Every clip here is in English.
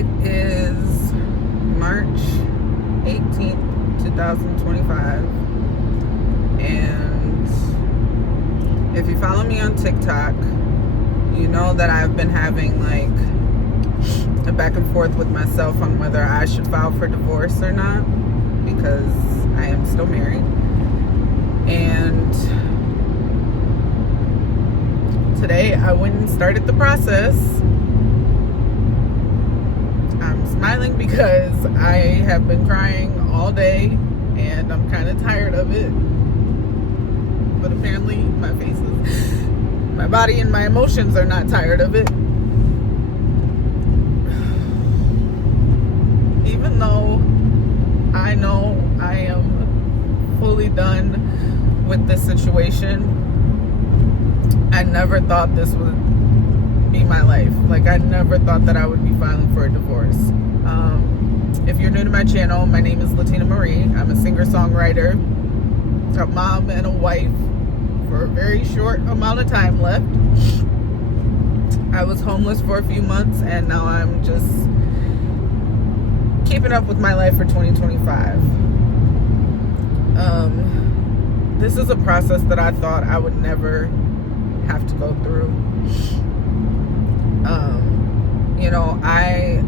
It is March 18th, 2025. And if you follow me on TikTok, you know that I've been having like a back and forth with myself on whether I should file for divorce or not, because I am still married. And today I went and started the process. I'm smiling because I have been crying all day and I'm kind of tired of it. But apparently my body and my emotions are not tired of it. Even though I know I am fully done with this situation, I never thought this would be my life. Like, I never thought that I would be filing for a divorce. If you're new to my channel, my name is LatinaMarie. I'm a singer-songwriter, a mom, and a wife for a very short amount of time left. I was homeless for a few months, and now I'm just keeping up with my life for 2025. This is a process that I thought I would never have to go through. I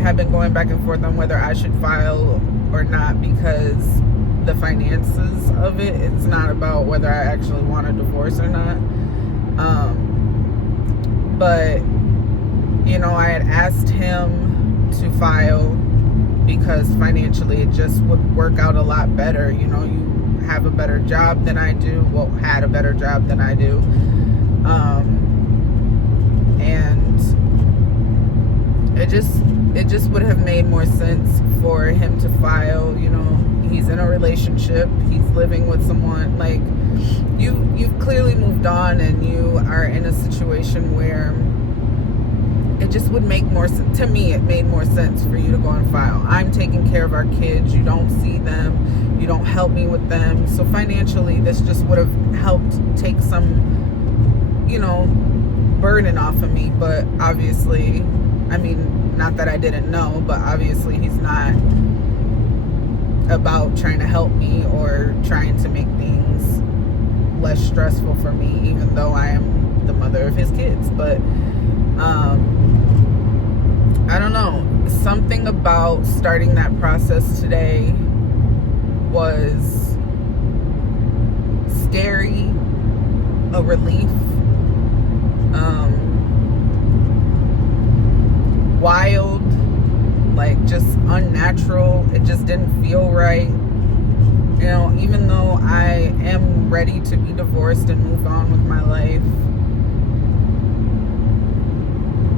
have been going back and forth on whether I should file or not, because the finances of it, it's not about whether I actually want a divorce or not. But I had asked him to file because financially it just would work out a lot better. You have a better job than I do, had a better job than I do. And it just would have made more sense for him to file. He's in a relationship, he's living with someone. Like, you've clearly moved on, and you are in a situation where it just would make more sense. To me, it made more sense for you to go and file. I'm taking care of our kids, you don't see them, you don't help me with them, so financially this just would have helped take some burden off of me. But obviously, not that I didn't know, but obviously he's not about trying to help me or trying to make things less stressful for me, even though I am the mother of his kids. But I don't know, something about starting that process today was scary, a relief, wild, like just unnatural. It just didn't feel right. Even though I am ready to be divorced and move on with my life,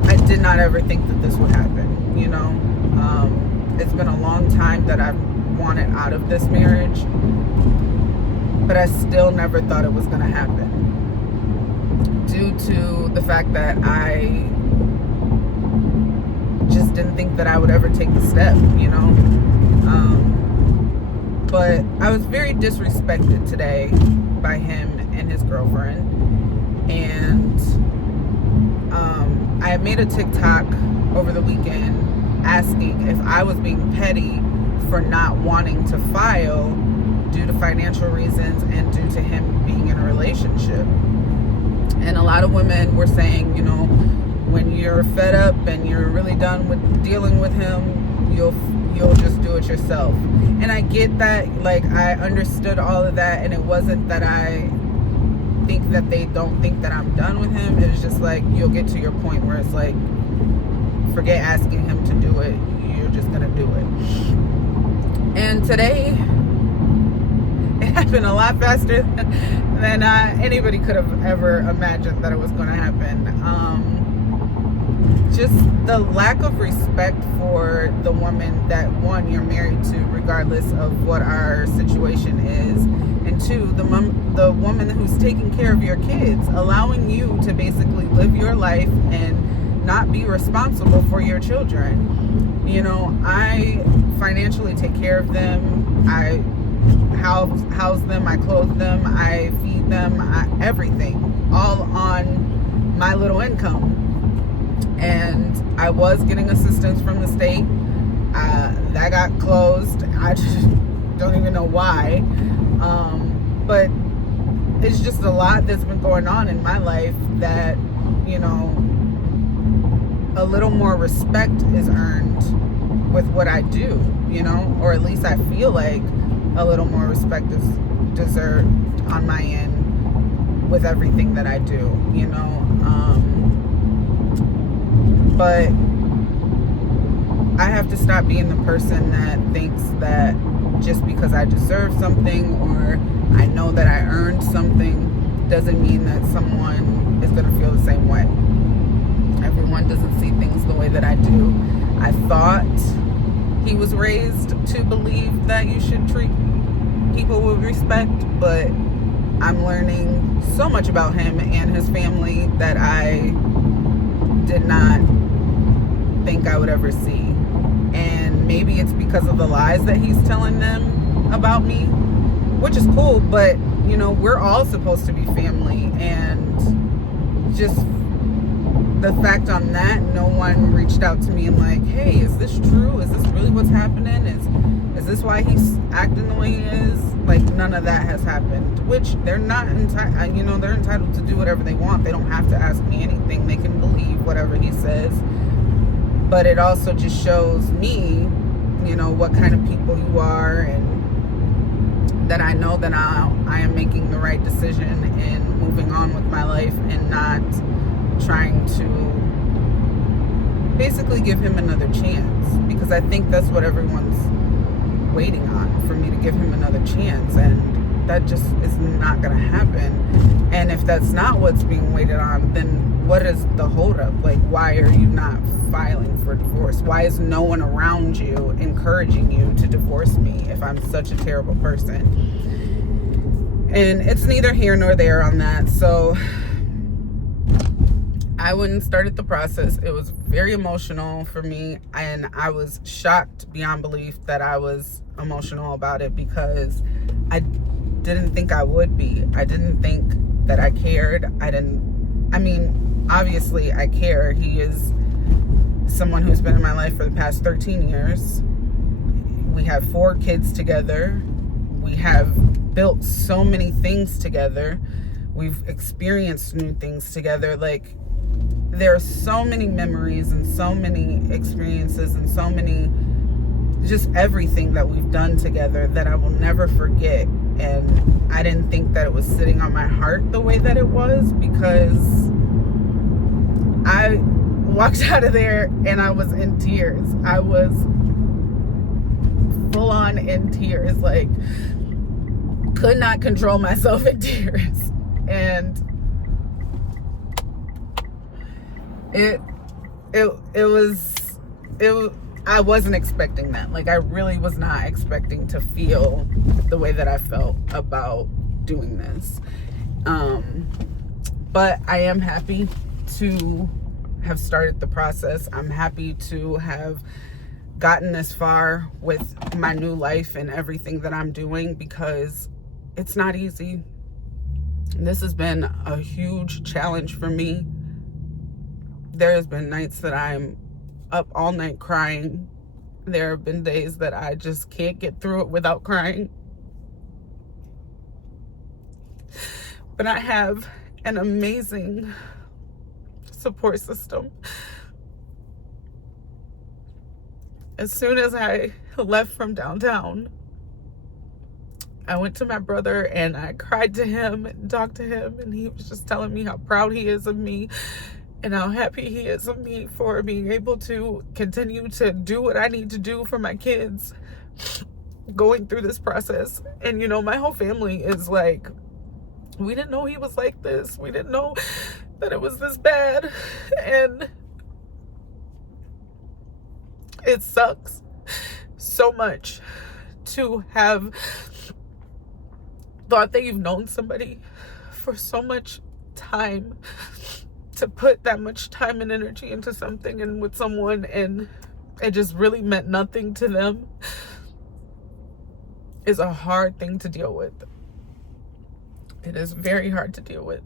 I did not ever think that this would happen. It's been a long time that I've wanted out of this marriage, but I still never thought it was going to happen, due to the fact that I just didn't think that I would ever take the step. But I was very disrespected today by him and his girlfriend. And I had made a TikTok over the weekend asking if I was being petty for not wanting to file due to financial reasons and due to him being in a relationship. And a lot of women were saying, when you're fed up and you're really done with dealing with him, you'll just do it yourself. And I get that. Like, I understood all of that, and it wasn't that I think that they don't think that I'm done with him. It's just like, you'll get to your point where it's like, forget asking him to do it, you're just gonna do it. And today it happened a lot faster than anybody could have ever imagined that it was going to happen. Just the lack of respect for the woman that, one, you're married to, regardless of what our situation is, and two, the woman who's taking care of your kids, allowing you to basically live your life and not be responsible for your children. I financially take care of them. I house them, I clothe them, I feed them, everything, all on my little income. And I was getting assistance from the state. That got closed. I just don't even know why. But it's just a lot that's been going on in my life that, you know, a little more respect is earned with what I do, you know, or at least I feel like a little more respect is deserved on my end with everything that I do, you know. But I have to stop being the person that thinks that just because I deserve something or I know that I earned something doesn't mean that someone is going to feel the same way. Everyone doesn't see things the way that I do. I thought he was raised to believe that you should treat people with respect, but I'm learning so much about him and his family that I did not think I would ever see. And maybe it's because of the lies that he's telling them about me, which is cool, but you know, we're all supposed to be family, and just the fact on that, no one reached out to me and like, hey, is this true? Is this really what's happening? Is this why he's acting the way he is? Like, none of that has happened, which they're not entitled, you know, they're entitled to do whatever they want. They don't have to ask me anything. They can believe whatever he says. But it also just shows me, you know, what kind of people you are, and that I know that I am making the right decision in moving on with my life and not trying to basically give him another chance, because I think that's what everyone's waiting on, for me to give him another chance, and that just is not gonna happen. And if that's not what's being waited on, then what is the holdup? Like, why are you not filing for divorce? Why is no one around you encouraging you to divorce me if I'm such a terrible person? And it's neither here nor there on that. So I went and started the process. It was very emotional for me, and I was shocked beyond belief that I was emotional about it, because I didn't think I would be. I didn't think that I cared. I mean, obviously I care. He is someone who's been in my life for the past 13 years. We have 4 kids together. We have built so many things together. We've experienced new things together. Like, there are so many memories and so many experiences and so many, just everything that we've done together that I will never forget. And I didn't think that it was sitting on my heart the way that it was, because I walked out of there and I was in tears. I was full on in tears, like, could not control myself in tears. And it was I wasn't expecting that. Like, I really was not expecting to feel the way that I felt about doing this. But I am happy to have started the process. I'm happy to have gotten this far with my new life and everything that I'm doing, because it's not easy. This has been a huge challenge for me. There has been nights that I'm up all night crying. There have been days that I just can't get through it without crying. But I have an amazing support system. As soon as I left from downtown, I went to my brother and I cried to him and talked to him, and he was just telling me how proud he is of me and how happy he is of me for being able to continue to do what I need to do for my kids going through this process. And, you know, my whole family is like, we didn't know he was like this. We didn't know that it was this bad. And it sucks so much to have thought that you've known somebody for so much time, to put that much time and energy into something and with someone, and it just really meant nothing to them, is a hard thing to deal with. It is very hard to deal with.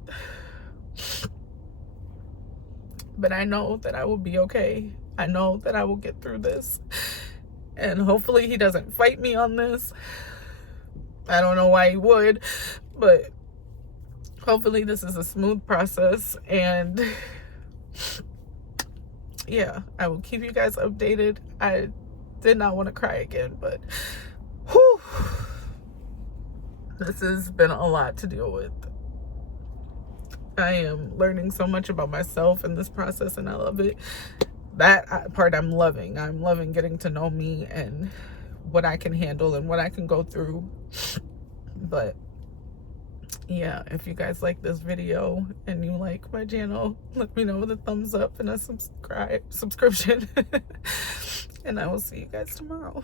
But I know that I will be okay. I know that I will get through this. And hopefully he doesn't fight me on this. I don't know why he would, but hopefully this is a smooth process. And yeah, I will keep you guys updated. I did not want to cry again, but whew, this has been a lot to deal with. I am learning so much about myself in this process, and I love it. That part I'm loving. I'm loving getting to know me and what I can handle and what I can go through. But yeah, if you guys like this video and you like my channel, let me know with a thumbs up and a subscription. And I will see you guys tomorrow.